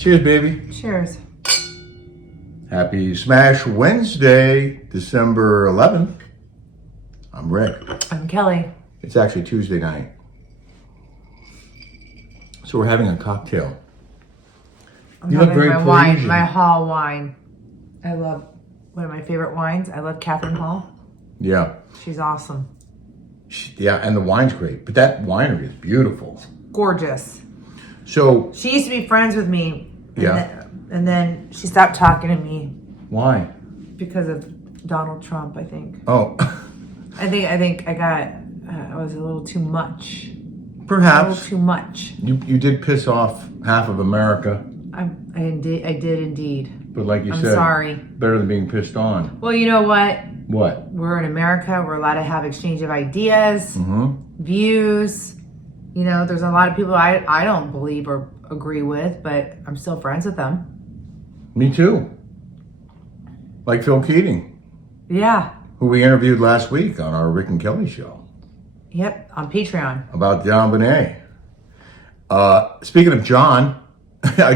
Cheers, baby. Cheers. Happy Smash Wednesday, December 11th. I'm Rick. I'm Kelly. It's actually Tuesday night. So we're having a cocktail. I'm having my wine, my Hall wine. I love one of my favorite wines. I love Catherine Hall. Yeah. She's awesome. Yeah, and the wine's great. But that winery is beautiful. Gorgeous. So she used to be friends with me. Yeah. And then she stopped talking to me. Why? Because of Donald Trump, I think. Oh. I think I was a little too much. Perhaps. A little too much. You did piss off half of America. I did indeed. But like you said, I'm sorry. Better than being pissed on. Well, you know what? What? We're in America. We're allowed to have exchange of ideas, views. You know, there's a lot of people I don't believe or agree with, but I'm still friends with them. Me too. Like Phil Keating. Yeah. Who we interviewed last week on our Rick and Kelly show. Yep, on Patreon. About John Bonet. Speaking of John, I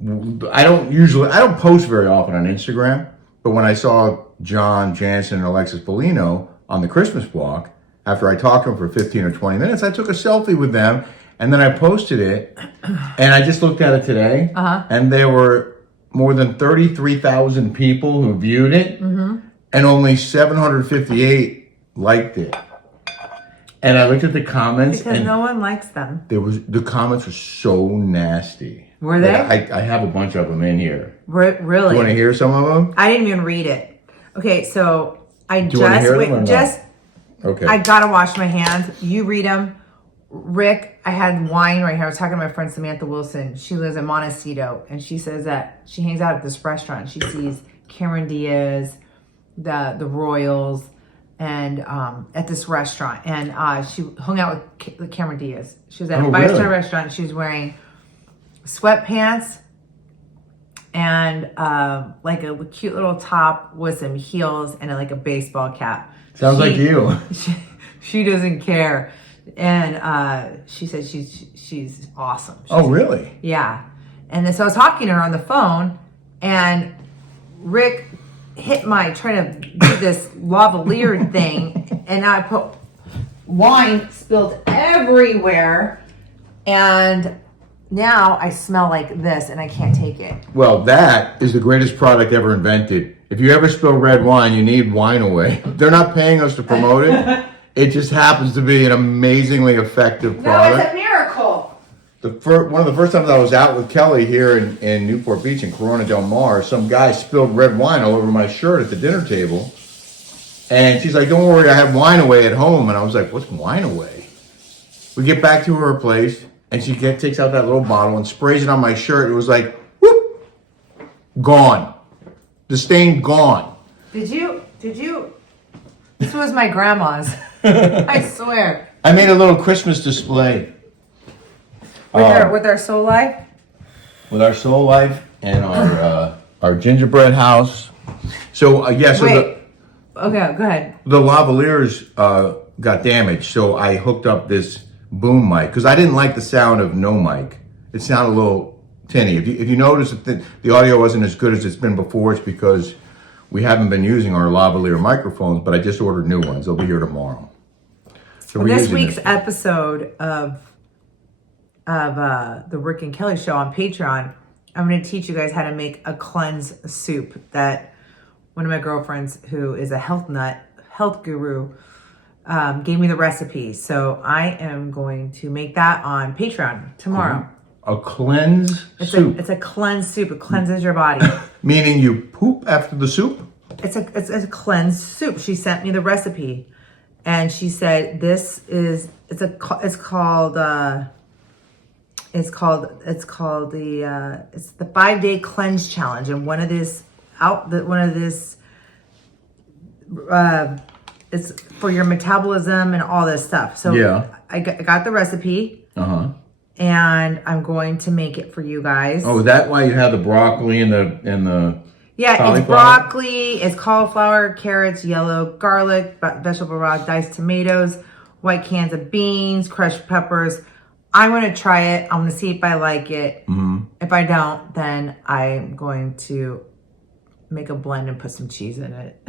don't post very often on Instagram, but when I saw John Jansen and Alexis Bellino on the Christmas walk, after I talked to them for 15 or 20 minutes, I took a selfie with them, and then I posted it, and I just looked at it today, and there were more than 33,000 people who viewed it, and only 758 liked it. And I looked at the comments. Because and no one likes them. the comments were so nasty. Were they? I have a bunch of them in here. Really? You want to hear some of them? I didn't even read it. Okay, so I Do you want to hear them or not? Okay. I gotta wash my hands. You read them. Rick, I had wine right here. I was talking to my friend Samantha Wilson. She lives in Montecito, and she says that she hangs out at this restaurant. She sees Cameron Diaz, the Royals, and at this restaurant. And she hung out with Cameron Diaz. She was at a five-star restaurant. She was wearing sweatpants and like a cute little top with some heels and like a baseball cap. Sounds like you. She doesn't care. And she said she's awesome. Really? Yeah. And then so I was talking to her on the phone, and Rick hit trying to do this lavalier thing, and I put wine spilled everywhere, and now I smell like this, and I can't take it. Well, that is the greatest product ever invented. If you ever spill red wine, you need Wine Away. They're not paying us to promote it. It just happens to be an amazingly effective product. No, it's a miracle. One of the first times I was out with Kelly here in Newport Beach in Corona Del Mar, some guy spilled red wine all over my shirt at the dinner table. And she's like, don't worry, I have Wine Away at home. And I was like, what's Wine Away? We get back to her place, and she takes out that little bottle and sprays it on my shirt. It was like, whoop, gone. The stain gone. Did you? This was my grandma's. I swear. I made a little Christmas display. With our SOULLIFE? With our SOULLIFE and our gingerbread house. So, okay, go ahead. The lavaliers got damaged, so I hooked up this boom mic, because I didn't like the sound of no mic. It sounded a little tinny. If you notice that the audio wasn't as good as it's been before, it's because we haven't been using our lavalier microphones, but I just ordered new ones. They'll be here tomorrow. So this week's episode of the Rick and Kelly show on Patreon, I'm going to teach you guys how to make a cleanse soup that one of my girlfriends, who is a health guru, gave me the recipe. So I am going to make that on Patreon tomorrow. A cleanse soup. It's a cleanse soup. It cleanses your body. Meaning you poop after the soup? It's a cleanse soup. She sent me the recipe, and she said it's called the 5-day cleanse challenge, and one of this it's for your metabolism and all this stuff. So yeah. I got the recipe. And I'm going to make it for you guys. Oh, is that why you have the broccoli and the Yeah, it's broccoli, it's cauliflower, carrots, yellow garlic, vegetable broth, diced tomatoes, white cans of beans, crushed peppers. I'm going to try it. I'm going to see if I like it. If If I don't, then I'm going to make a blend and put some cheese in it.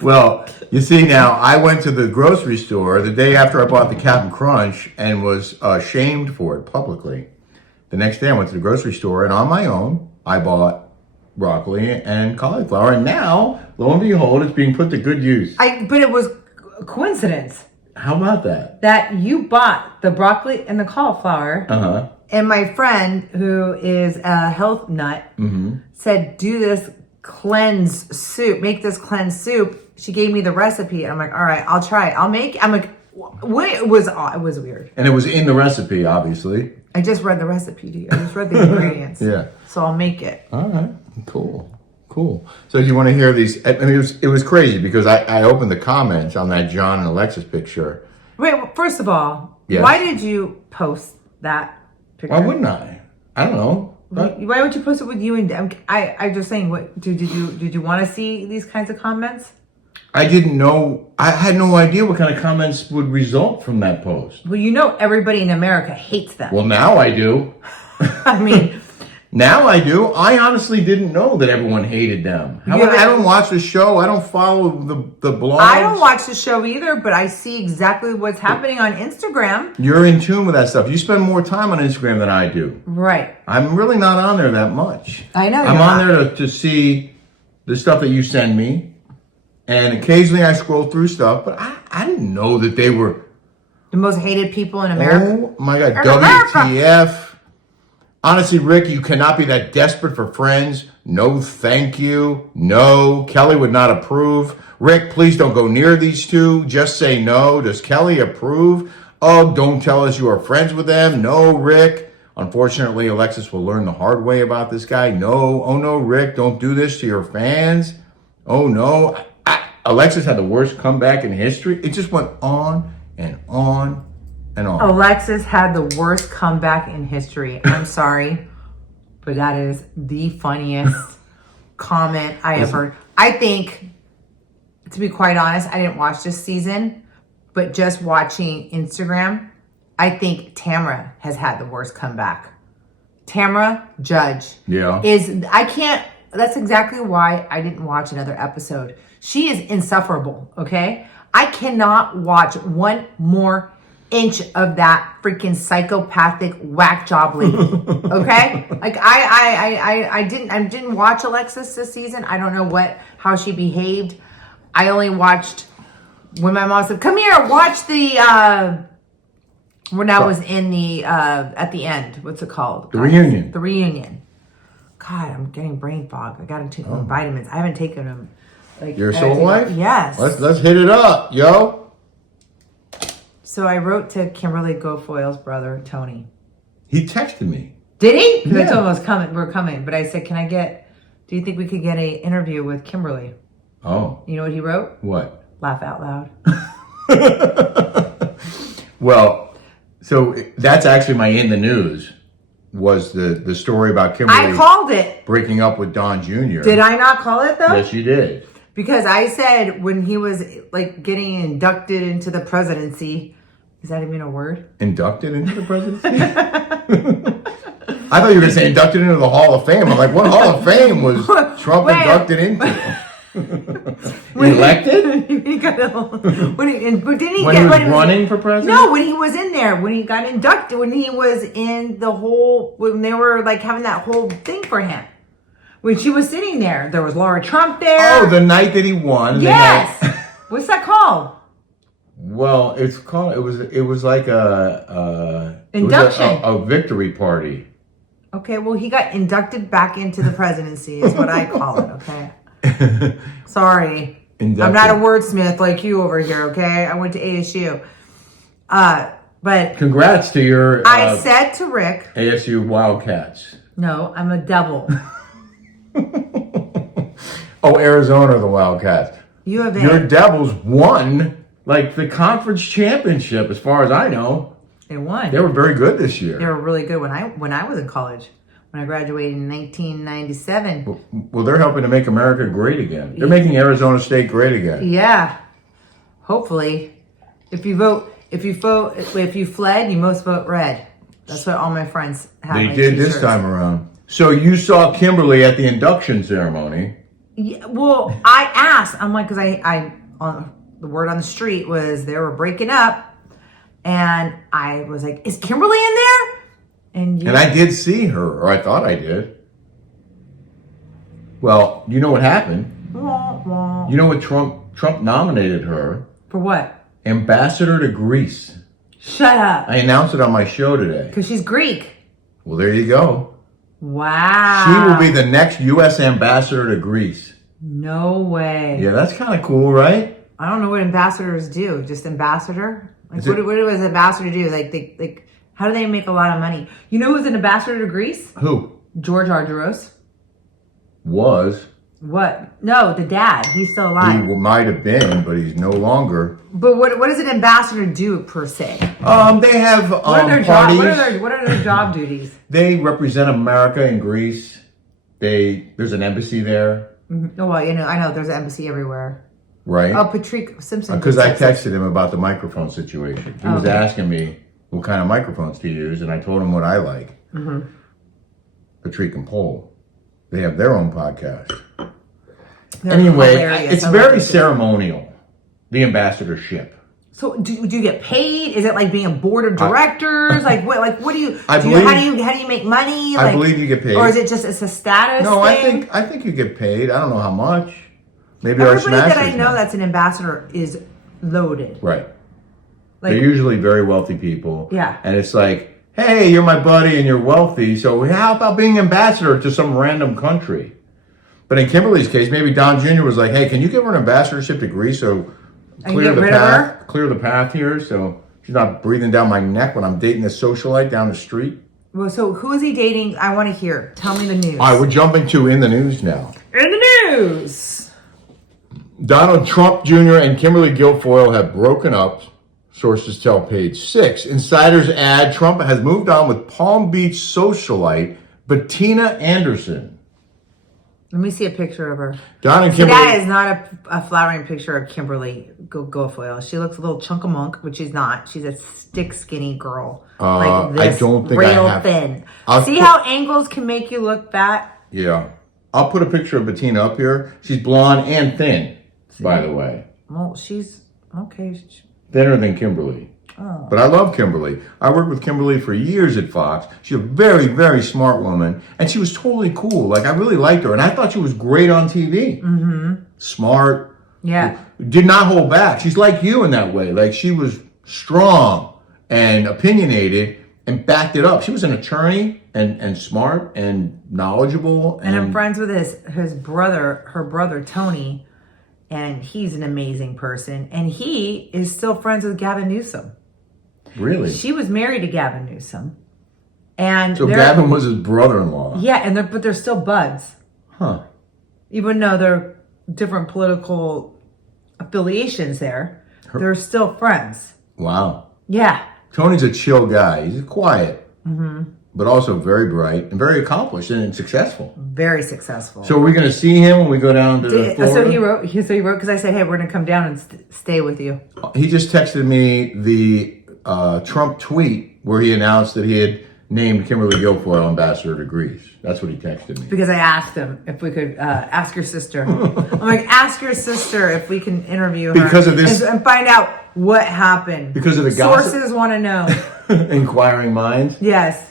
Well, you see now, I went to the grocery store the day after I bought the Captain Crunch and was shamed for it publicly. The next day I went to the grocery store and on my own, I bought broccoli and cauliflower. And now, lo and behold, it's being put to good use. But it was a coincidence How about that? that you bought the broccoli and the cauliflower. Uh-huh. And my friend, who is a health nut, said, do this cleanse soup. Make this cleanse soup. She gave me the recipe. I'm like, all right, I'll try it. I'm like, wait, it was weird. And it was in the recipe, obviously. I just read the recipe to you. I just read the ingredients. Yeah. So I'll make it. All right. Cool. So do you want to hear these? I mean, it was crazy because I opened the comments on that John and Alexis picture. Wait, well, first of all, Yes. why did you post that picture? Why wouldn't I? I don't know. Why would you post it with you and I just saying, what did you want to see these kinds of comments? I didn't know. I had no idea what kind of comments would result from that post. Well, you know everybody in America hates them. Well, now I do. I mean, Now I do. I honestly didn't know that everyone hated them. I don't watch the show. I don't follow the blogs. I don't watch the show either, but I see exactly what's happening on Instagram. You're in tune with that stuff. You spend more time on Instagram than I do. Right. I'm really not on there that much. I know. I'm on there to see the stuff that you send me. And occasionally I scroll through stuff, but I didn't know that they were... The most hated people in America. Oh my God, America. WTF. Honestly, Rick, you cannot be that desperate for friends. No, thank you. No, Kelly would not approve. Rick, please don't go near these two. Just say no. Does Kelly approve? Oh, don't tell us you are friends with them. No, Rick. Unfortunately, Alexis will learn the hard way about this guy. No. Oh, no, Rick, don't do this to your fans. Oh, no. Alexis had the worst comeback in history. It just went on and on and on. Alexis had the worst comeback in history. I'm sorry, but that is the funniest comment I have heard. I think, to be quite honest, I didn't watch this season, but just watching Instagram, I think Tamra has had the worst comeback. Tamra Judge that's exactly why I didn't watch another episode. She is insufferable, okay? I cannot watch one more inch of that freaking psychopathic whack job lady. Okay? Like I didn't watch Alexis this season. I don't know how she behaved. I only watched when my mom said, "Come here, watch the when I was in the at the end. What's it called? The reunion. The reunion. God, I'm getting brain fog. I gotta take my vitamins. I haven't taken them. Your soul life? Yes. Let's hit it up, yo. So I wrote to Kimberly Guilfoyle's brother, Tony. He texted me. Did he? Because Yeah. I told him we're coming. But I said, do you think we could get an interview with Kimberly? Oh. You know what he wrote? What? Laugh out loud. Well, so that's actually my in the news was the story about Kimberly. I called it. Breaking up with Don Jr. Did I not call it though? Yes, you did. Because I said when he was like getting inducted into the presidency, is that even a word? Inducted into the presidency? I thought you were going to say inducted into the Hall of Fame. I'm like, what Hall of Fame was Trump inducted into? Elected? He got when he was running for president? No, when he was in there, when he got inducted, when he was in when they were like having that whole thing for him. When she was sitting there, there was Laura Trump there. Oh, the night that he won. Yes. What's that called? Well, it's called. It was like a induction, a victory party. Okay, well, he got inducted back into the presidency, is what I call it. Okay. Sorry, inducted. I'm not a wordsmith like you over here. Okay, I went to ASU. But congrats to your. I said to Rick, ASU Wildcats. No, I'm a Devil. Oh, Arizona, the Wildcats. U of A. Your Devils won like the conference championship, as far as I know. They won. They were very good this year. They were really good when I was in college. When I graduated in 1997. Well, they're helping to make America great again. They're making Arizona State great again. Yeah. Hopefully. If you fled, you most vote red. That's what all my friends have. They my did t-shirts. this time around. So you saw Kimberly at the induction ceremony. Yeah, well, I asked. I'm like, because I on the word on the street was they were breaking up, and I was like, "Is Kimberly in there?" And I did see her, or I thought I did. Well, you know what happened? You know what Trump nominated her? For what? Ambassador to Greece. Shut up. I announced it on my show today. Because she's Greek. Well, there you go. Wow. She will be the next U.S. ambassador to Greece. No way. Yeah, that's kind of cool, right? I don't know what ambassadors do. Just ambassador? Like, what does an ambassador do? Like, how do they make a lot of money? You know who's an ambassador to Greece? Who? George Argyros. Was. What? No, the dad. He's still alive. He might have been, but he's no longer. But what does an ambassador do per se? They have What are their parties. what are their job duties? They represent America in Greece. There's an embassy there. Oh, well, I know there's an embassy everywhere. Right. Oh, Patrick Simpson. Because I texted him about the microphone situation. He was Okay. asking me what kind of microphones to use, and I told him what I like. Mm-hmm. Patrick and Paul. They have their own podcast. They're Anyway, hilarious. it's I very love it. ceremonial, the ambassadorship. So do you get paid? Is it like being a board of directors? What do you? I do believe- how do you make money? I believe you get paid. Or is it just it's a status? No, thing? I think you get paid. I don't know how much. Maybe Everybody our that I smashers know that's an ambassador is loaded. Right. Like, They're usually very wealthy people. Yeah. And it's like, hey, you're my buddy and you're wealthy, so how about being ambassador to some random country? But in Kimberly's case, maybe Don Jr. was like, hey, can you give her an ambassadorship to Greece so clear the path here so she's not breathing down my neck when I'm dating a socialite down the street? Well, so who is he dating? I want to hear. Tell me the news. All right, we're jumping to in the news now. In the news. Donald Trump Jr. and Kimberly Guilfoyle have broken up. Sources tell Page 6. Insiders add Trump has moved on with Palm Beach socialite Bettina Anderson. Let me see a picture of her. Don and Kimberly. That is not a flowering picture of Kimberly Guilfoyle. She looks a little chunk of monk, but she's not. She's a stick skinny girl. Like this, I don't think real I have. thin. See how angles can make you look fat? Yeah. I'll put a picture of Bettina up here. She's blonde and thin, by the way. Well, she's okay. Thinner than Kimberly. Oh. But I love Kimberly. I worked with Kimberly for years at Fox. She's a very, very smart woman. And she was totally cool. Like, I really liked her. And I thought she was great on TV. Mm-hmm. Smart. Yeah. Did not hold back. She's like you in that way. Like, she was strong and opinionated and backed it up. She was an attorney and smart and knowledgeable. And I'm friends with his brother, her brother, Tony. And he's an amazing person. And he is still friends with Gavin Newsom. Really? She was married to Gavin Newsom. And So Gavin was his brother-in-law. Yeah, but they're still buds. Huh. Even though they're different political affiliations there, they're still friends. Wow. Yeah. Tony's a chill guy. He's quiet, but also very bright and very accomplished and successful. Very successful. So we're going to see him when we go down to Florida? So he wrote, because I said, hey, we're going to come down and stay with you. He just texted me the Trump tweet where he announced that he had named Kimberly Guilfoyle ambassador to Greece. That's what he texted me. Because I asked him if we could ask your sister. I'm like, ask your sister if we can interview her. Because of this- And find out what happened. Because of the gossip? Sources want to know. Inquiring minds. Yes.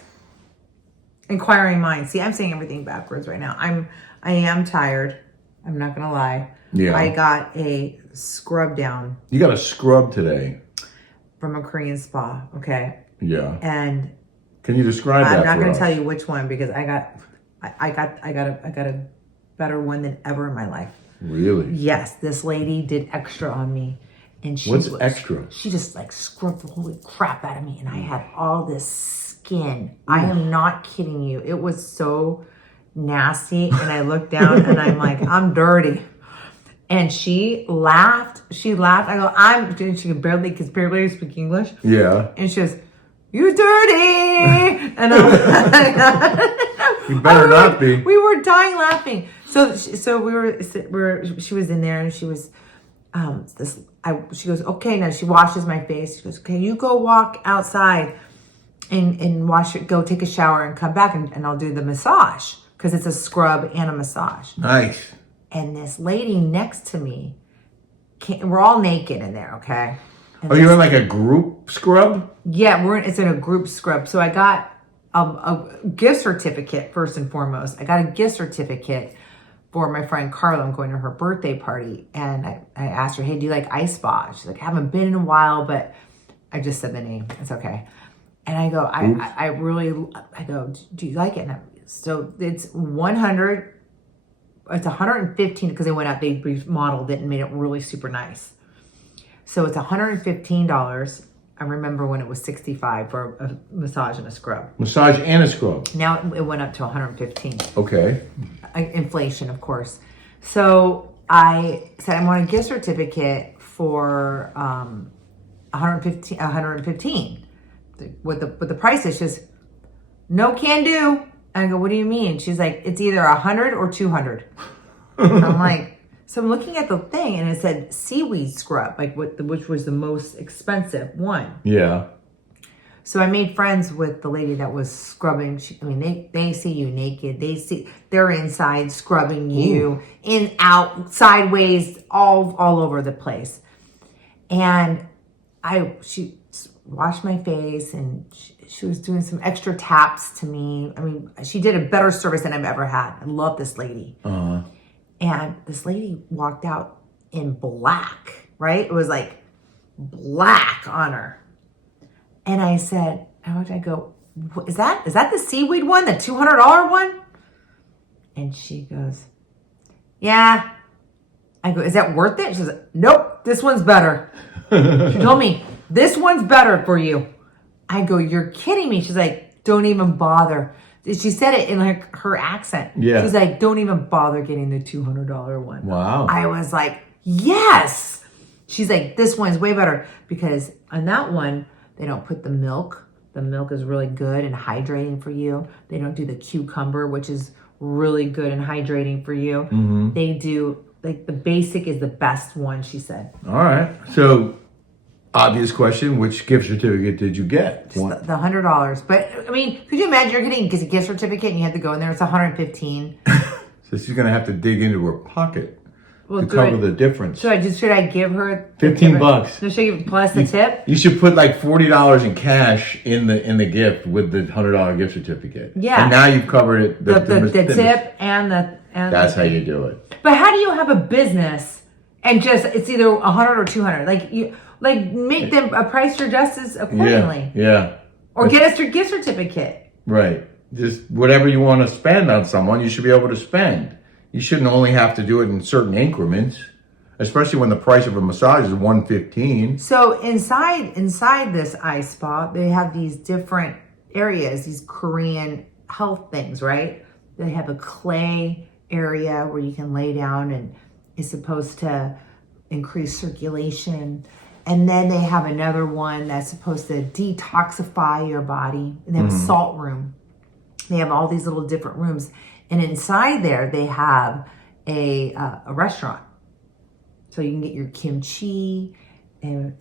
Inquiring minds. See, I'm saying everything backwards right now. I am tired. I'm not gonna lie. Yeah. I got a scrub down You got a scrub today. from a Korean spa. Okay. Yeah. And Can you describe that I'm not for gonna us? tell you which one because I got a better one than ever in my life. Really? Yes, this lady did extra on me. And What's extra? She just like scrubbed the holy crap out of me. And I had all this skin. I am not kidding you. It was so nasty. And I looked down and I'm like, I'm dirty. And she laughed. I go, she could barely speak English. Yeah. And she goes, "You dirty." And I'm like, You better not be. We were dying laughing. So she was in there and she was, she goes, okay, now she washes my face. She goes, okay, you go walk outside and wash it, go take a shower and come back and I'll do the massage because it's a scrub and a massage. Nice. And this lady next to me, we're all naked in there, okay? And You're in like a group scrub? Yeah, it's in a group scrub. So I got a gift certificate first and foremost. I got a gift certificate for my friend Carla. I'm going to her birthday party. And I asked her, hey, do you like ice spa? She's like, I haven't been in a while, but I just said the name. It's okay. And I go, I go, do you like it? So it's 100, it's 115 because they went out, they remodeled it and made it really super nice. So it's $115. I remember when it was $65 for a massage and a scrub. Massage and a scrub. Now it went up to $115. Okay. Inflation, of course. So I said I want a gift certificate for $115. With the price is just no can do. And I go, what do you mean? She's like, it's either 100 or 200. I'm like, so I'm looking at the thing and it said seaweed scrub, like which was the most expensive one. Yeah. So I made friends with the lady that was scrubbing. They see you naked. They're inside scrubbing you in, out, sideways, all over the place. And she washed my face and she was doing some extra taps to me. I mean, she did a better service than I've ever had. I love this lady. Uh-huh. And this lady walked out in black, right? It was like black on her. And I said, I go, is that the seaweed one, the $200 one? And she goes, yeah. I go, is that worth it? She says, nope, this one's better. She told me, this one's better for you. I go, you're kidding me. She's like, don't even bother. She said it in her accent. Yeah. She's like, don't even bother getting the $200 one. Wow. I was like, yes. She's like, this one's way better because on that one, they don't put the milk. The milk is really good and hydrating for you. They don't do the cucumber, which is really good and hydrating for you. Mm-hmm. They do, like, the basic is the best one, she said. All right. So, obvious question, which gift certificate did you get? Just the $100. But, I mean, could you imagine you're getting a gift certificate and you have to go in there, it's $115. So she's going to have to dig into her pocket to cover the difference. Should I give her $15? No, should I give plus the tip? You should put like $40 in cash in the gift with the $100 gift certificate. Yeah. And now you've covered it. The tip and the. That's how you do it. But how do you have a business and just it's either 100 or 200? Like make them price your justice accordingly. Yeah. Or get us your gift certificate. Right. Just whatever you want to spend on someone, you should be able to spend. You shouldn't only have to do it in certain increments, especially when the price of a massage is $115. So inside this ice spa, they have these different areas, these Korean health things, right? They have a clay area where you can lay down and it's supposed to increase circulation. And then they have another one that's supposed to detoxify your body. And they have a salt room. They have all these little different rooms. And inside there, they have a restaurant. So you can get your kimchi and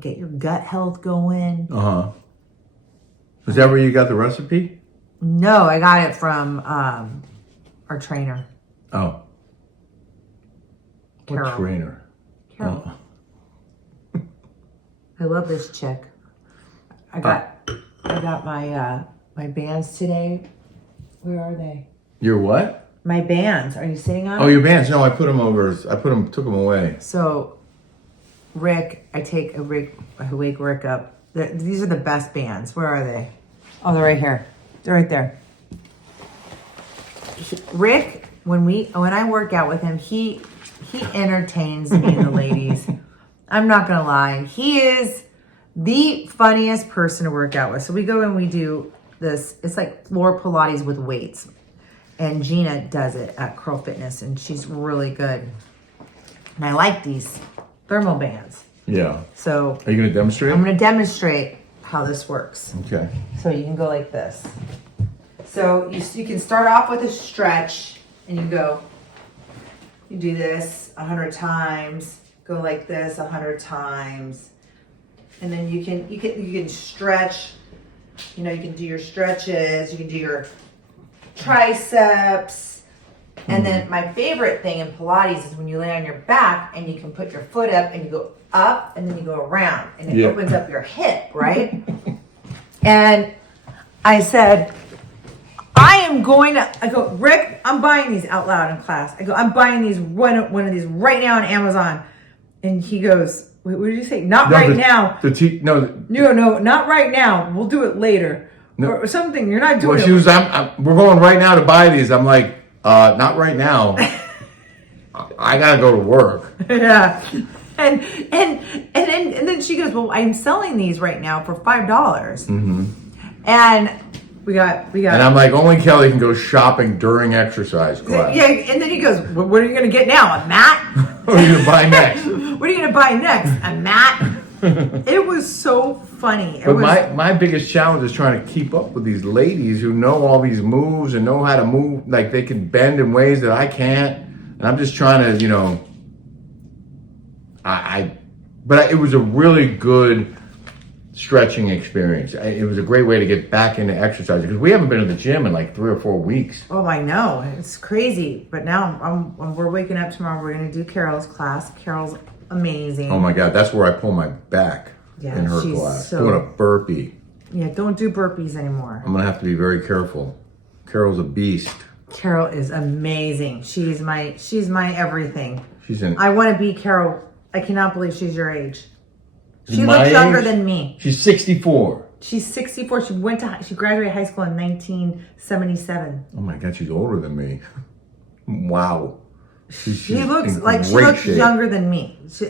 get your gut health going. Uh-huh. Is that where you got the recipe? No, I got it from our trainer. Oh. Carol. What trainer? Carol. Oh. I love this chick. I got my bands today. Where are they? Your what? My bands. Are you sitting on? Oh, your bands. No, I put them over. Took them away. So, Rick, I wake Rick up. These are the best bands. Where are they? Oh, they're right here. They're right there. Rick, when I work out with him, he entertains me and the ladies. I'm not gonna lie. He is the funniest person to work out with. So we go and we do this. It's like floor Pilates with weights. And Gina does it at Curl Fitness, and she's really good. And I like these thermal bands. Yeah. So are you going to demonstrate? I'm going to demonstrate how this works. Okay. So you can go like this. So you can start off with a stretch, and you do this 100 times. Go like this 100 times, and then you can stretch You know, you can do your stretches, you can do your triceps. And then my favorite thing in Pilates is when you lay on your back and you can put your foot up and you go up and then you go around and it opens up your hip, right? And I said, I go, Rick, I'm buying these out loud in class. I go, I'm buying these one of these right now on Amazon. And he goes, wait, what did you say? Not right now. No, not right now. We'll do it later. No. Or something. You're not doing it. We're going right now to buy these. I'm like, not right now. I gotta go to work. Yeah. And then she goes, well, I'm selling these right now for $5. Mm-hmm. And we got. And I'm like, only Kelly can go shopping during exercise class. Yeah. And then he goes, what are you gonna get now? A mat? What are you gonna buy next? What are you gonna buy next? A mat? It was so funny. My biggest challenge is trying to keep up with these ladies who know all these moves and know how to move, like they can bend in ways that I can't. And I'm just trying to, but it was a really good stretching experience. It was a great way to get back into exercise because we haven't been to the gym in like 3 or 4 weeks. Oh, I know. It's crazy. But now we're waking up tomorrow. We're going to do Carol's class. Carol's amazing. Oh my God. That's where I pull my back in her class. Doing a burpee. Yeah, don't do burpees anymore. I'm going to have to be very careful. Carol's a beast. Carol is amazing. She's my everything. I want to be Carol. I cannot believe she's your age. She looks younger than me. She's 64. She's 64. She graduated high school in 1977. Oh my God, she's older than me. Wow. She looks younger than me. She's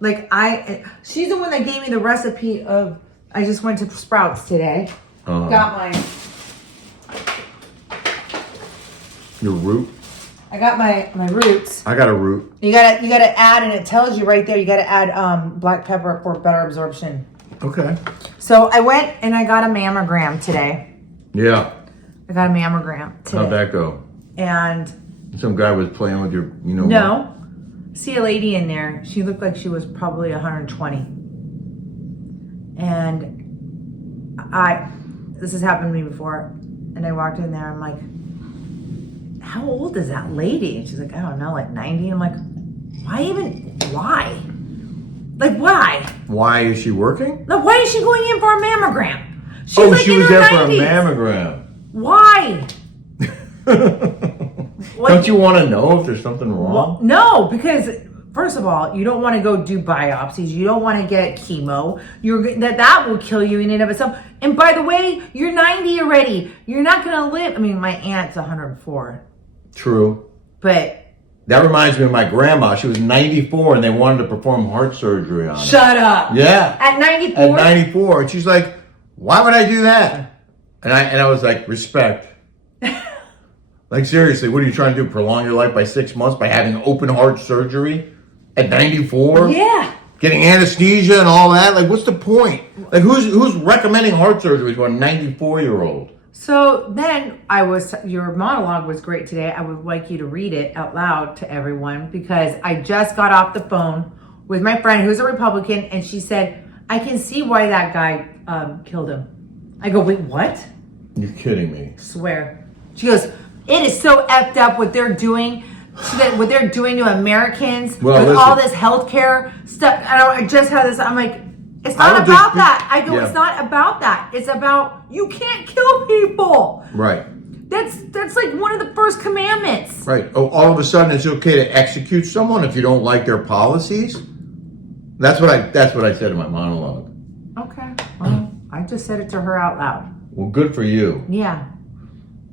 the one that gave me the recipe of. I just went to Sprouts today. Got your root. I got my roots. I got a root. You gotta add, and it tells you right there. You gotta add black pepper for better absorption. Okay. So I went and I got a mammogram today. Yeah. I got a mammogram today. How'd that go? And some guy was playing with your, No. See a lady in there. She looked like she was probably 120. And this has happened to me before. And I walked in there. I'm like, how old is that lady? And she's like, I don't know, like 90. I'm like, why? Like, why? Why is she working? No, why is she going in for a mammogram? She was there for a mammogram. Why? Don't you want to know if there's something wrong? Well, no, because first of all, you don't want to go do biopsies. You don't want to get chemo. That will kill you in and of itself. And by the way, you're 90 already. You're not going to live. I mean, my aunt's 104. True. But that reminds me of my grandma. She was 94 and they wanted to perform heart surgery on her. Shut up. Yeah. At 94? At 94. And she's like, why would I do that? And I was like, respect. Like, seriously, what are you trying to do? Prolong your life by 6 months by having open heart surgery at 94? Yeah. Getting anesthesia and all that? Like, what's the point? Like, who's recommending heart surgery to a 94-year-old? So then your monologue was great today. I would like you to read it out loud to everyone because I just got off the phone with my friend who's a Republican and she said, I can see why that guy killed him. I go, wait, what? You're kidding me. Swear. She goes, it is so effed up what they're doing. What they're doing to Americans with all this healthcare stuff. I just had this. I'm like, it's not about that. I go, it's not about that. It's about you can't kill people. Right. That's like one of the first commandments. Right. Oh, all of a sudden it's okay to execute someone if you don't like their policies. That's what I said in my monologue. Okay. Well, I just said it to her out loud. Well, good for you. Yeah.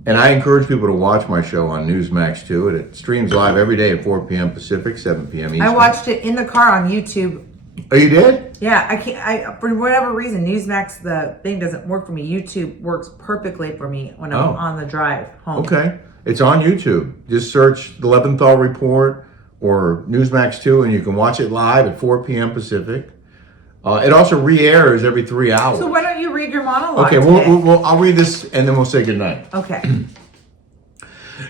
And I encourage people to watch my show on Newsmax too. It streams live every day at 4 p.m. Pacific, 7 p.m. Eastern. I watched it in the car on YouTube. Oh, you did? Yeah, I for whatever reason, Newsmax, the thing doesn't work for me. YouTube works perfectly for me when I'm on the drive home. Okay. It's on YouTube. Just search the Leventhal Report or Newsmax 2 and you can watch it live at 4 p.m. Pacific. It also re-airs every 3 hours. So why don't you read your monologue Okay, I'll read this and then we'll say goodnight. Okay.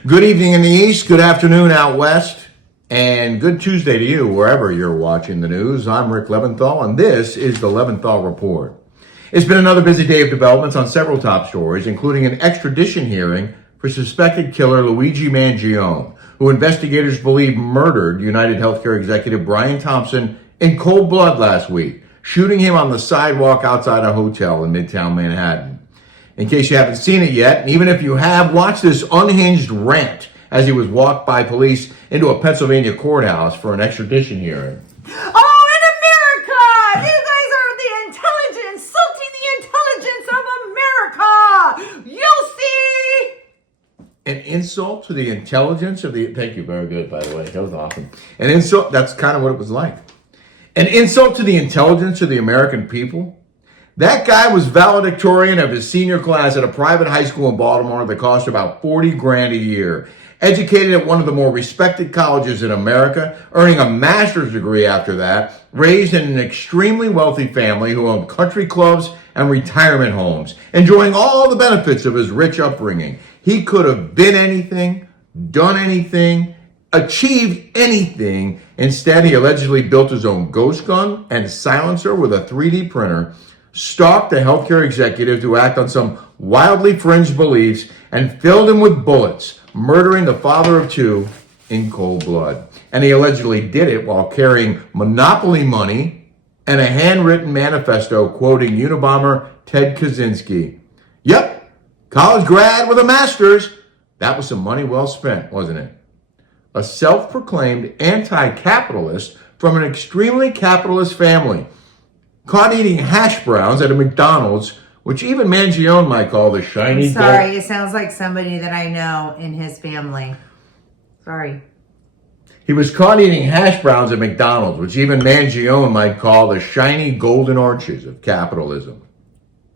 Good evening in the East, good afternoon out West, and good Tuesday to you wherever you're watching the news. I'm Rick Leventhal, and this is the Leventhal Report. It's been another busy day of developments on several top stories, including an extradition hearing for suspected killer Luigi Mangione, who investigators believe murdered United Healthcare executive Brian Thompson in cold blood last week, shooting him on the sidewalk outside a hotel in Midtown Manhattan. In case you haven't seen it yet, and even if you have, watch this unhinged rant as he was walked by police into a Pennsylvania courthouse for an extradition hearing. Oh, in America! You guys are the intelligence, insulting the intelligence of America! You'll see! An insult to the intelligence of the... Thank you, very good, by the way. That was awesome. An insult, that's kind of what it was like. An insult to the intelligence of the American people? That guy was valedictorian of his senior class at a private high school in Baltimore that cost about $40,000 a year. Educated at one of the more respected colleges in America, earning a master's degree after that, raised in an extremely wealthy family who owned country clubs and retirement homes, enjoying all the benefits of his rich upbringing. He could have been anything, done anything, achieved anything. Instead, he allegedly built his own ghost gun and silencer with a 3D printer, stalked a healthcare executive to act on some wildly fringe beliefs, and filled him with bullets, murdering the father of two in cold blood. And he allegedly did it while carrying Monopoly money and a handwritten manifesto quoting Unabomber Ted Kaczynski. Yep, college grad with a master's. That was some money well spent, wasn't it? A self-proclaimed anti-capitalist from an extremely capitalist family, caught eating hash browns at a McDonald's, which even Mangione might call the shiny... I'm sorry, it sounds like somebody that I know in his family. Sorry. He was caught eating hash browns at McDonald's, which even Mangione might call the shiny golden arches of capitalism.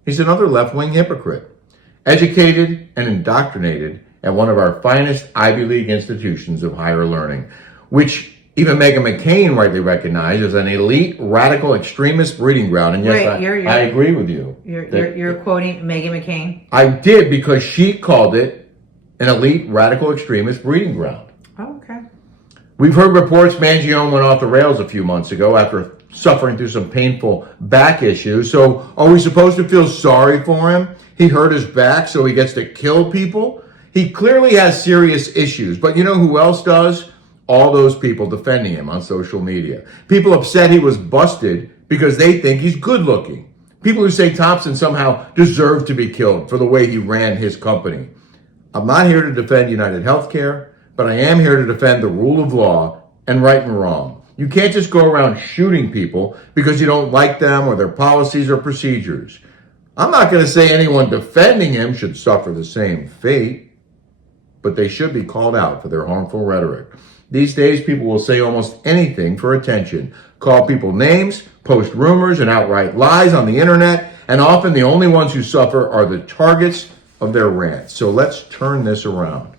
He's another left-wing hypocrite, educated and indoctrinated at one of our finest Ivy League institutions of higher learning, which even Meghan McCain rightly recognized as an elite radical extremist breeding ground. And yes, I agree with you. You're quoting Meghan McCain? I did, because she called it an elite radical extremist breeding ground. Oh, okay. We've heard reports Mangione went off the rails a few months ago after suffering through some painful back issues. So are we supposed to feel sorry for him? He hurt his back, so he gets to kill people? He clearly has serious issues, but you know who else does? All those people defending him on social media. People upset he was busted because they think he's good looking. People who say Thompson somehow deserved to be killed for the way he ran his company. I'm not here to defend United Healthcare, but I am here to defend the rule of law and right and wrong. You can't just go around shooting people because you don't like them or their policies or procedures. I'm not going to say anyone defending him should suffer the same fate, but they should be called out for their harmful rhetoric. These days, people will say almost anything for attention, call people names, post rumors and outright lies on the internet, and often the only ones who suffer are the targets of their rants. So let's turn this around.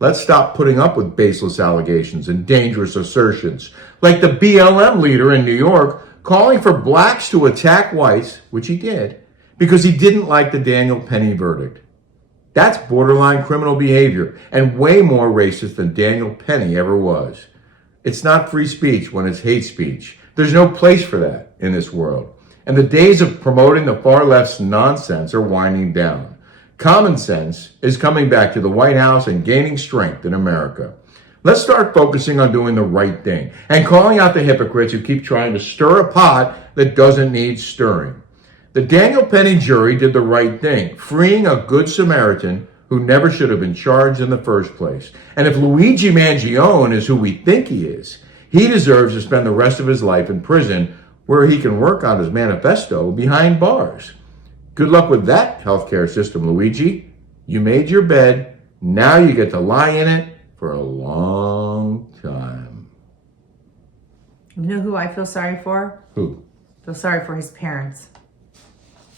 Let's stop putting up with baseless allegations and dangerous assertions, like the BLM leader in New York calling for blacks to attack whites, which he did, because he didn't like the Daniel Penny verdict. That's borderline criminal behavior and way more racist than Daniel Penny ever was. It's not free speech when it's hate speech. There's no place for that in this world. And the days of promoting the far left's nonsense are winding down. Common sense is coming back to the White House and gaining strength in America. Let's start focusing on doing the right thing and calling out the hypocrites who keep trying to stir a pot that doesn't need stirring. The Daniel Penny jury did the right thing, freeing a good Samaritan who never should have been charged in the first place. And if Luigi Mangione is who we think he is, he deserves to spend the rest of his life in prison where he can work on his manifesto behind bars. Good luck with that healthcare system, Luigi. You made your bed. Now you get to lie in it for a long time. You know who I feel sorry for? Who? I feel sorry for his parents.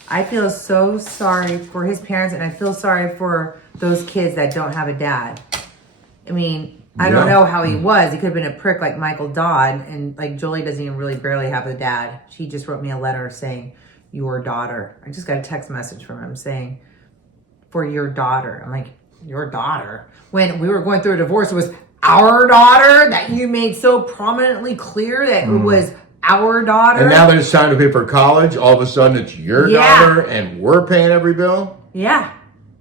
I feel so sorry for his parents, and I feel sorry for those kids that don't have a dad. I mean, I don't know how he was. He could have been a prick like Michael Dodd, and like Jolie doesn't even really barely have a dad. She just wrote me a letter saying, your daughter. I just got a text message from him saying, for your daughter. I'm like, your daughter? When we were going through a divorce, it was our daughter that you made so prominently clear that it was our daughter. And now that it's time to pay for college, all of a sudden it's your daughter and we're paying every bill? Yeah.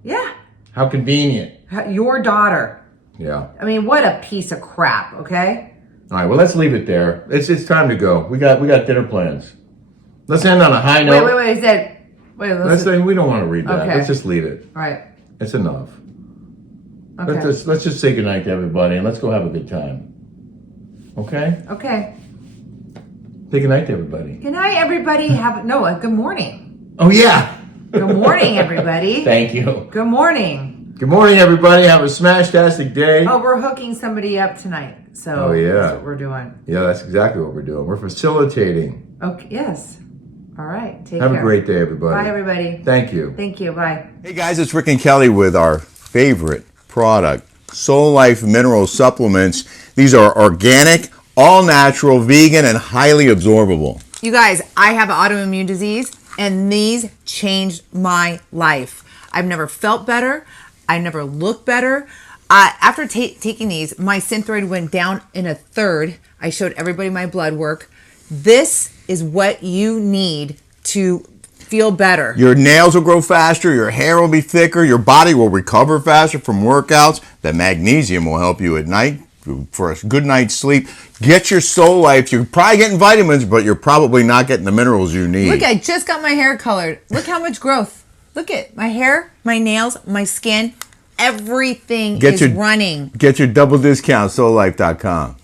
Yeah. How convenient. Your daughter. Yeah. I mean, what a piece of crap, okay? All right, well, let's leave it there. It's time to go. We got dinner plans. Let's end on a high note. Wait. Let's say we don't want to read that. Okay. Let's just leave it. All right. It's enough. Okay. Let's just say goodnight to everybody and let's go have a good time. Okay? Okay. Say goodnight to everybody. Good night, everybody. Good morning. Oh, yeah. Good morning, everybody. Thank you. Good morning. Good morning, everybody. Have a smash-tastic day. Oh, we're hooking somebody up tonight. So that's what we're doing. Yeah, that's exactly what we're doing. We're facilitating. Okay. Yes. All right. Take Have care. a great day, everybody. Bye, everybody. Thank you. Thank you. Bye. Hey guys, it's Rick and Kelly with our favorite product, SOULLIFE mineral supplements. These are organic, all natural, vegan, and highly absorbable. You guys, I have autoimmune disease, and these changed my life. I've never felt better. I never looked better. After taking these, my synthroid went down in a third. I showed everybody my blood work. This is what you need to feel better. Your nails will grow faster, your hair will be thicker, your body will recover faster from workouts. The magnesium will help you at night for a good night's sleep. Get your SOULLIFE. You're probably getting vitamins, but you're probably not getting the minerals you need. Look, I just got my hair colored. Look how much growth. Look at my hair, my nails, my skin. Everything is running. Get your double discount, SOULLIFE.com.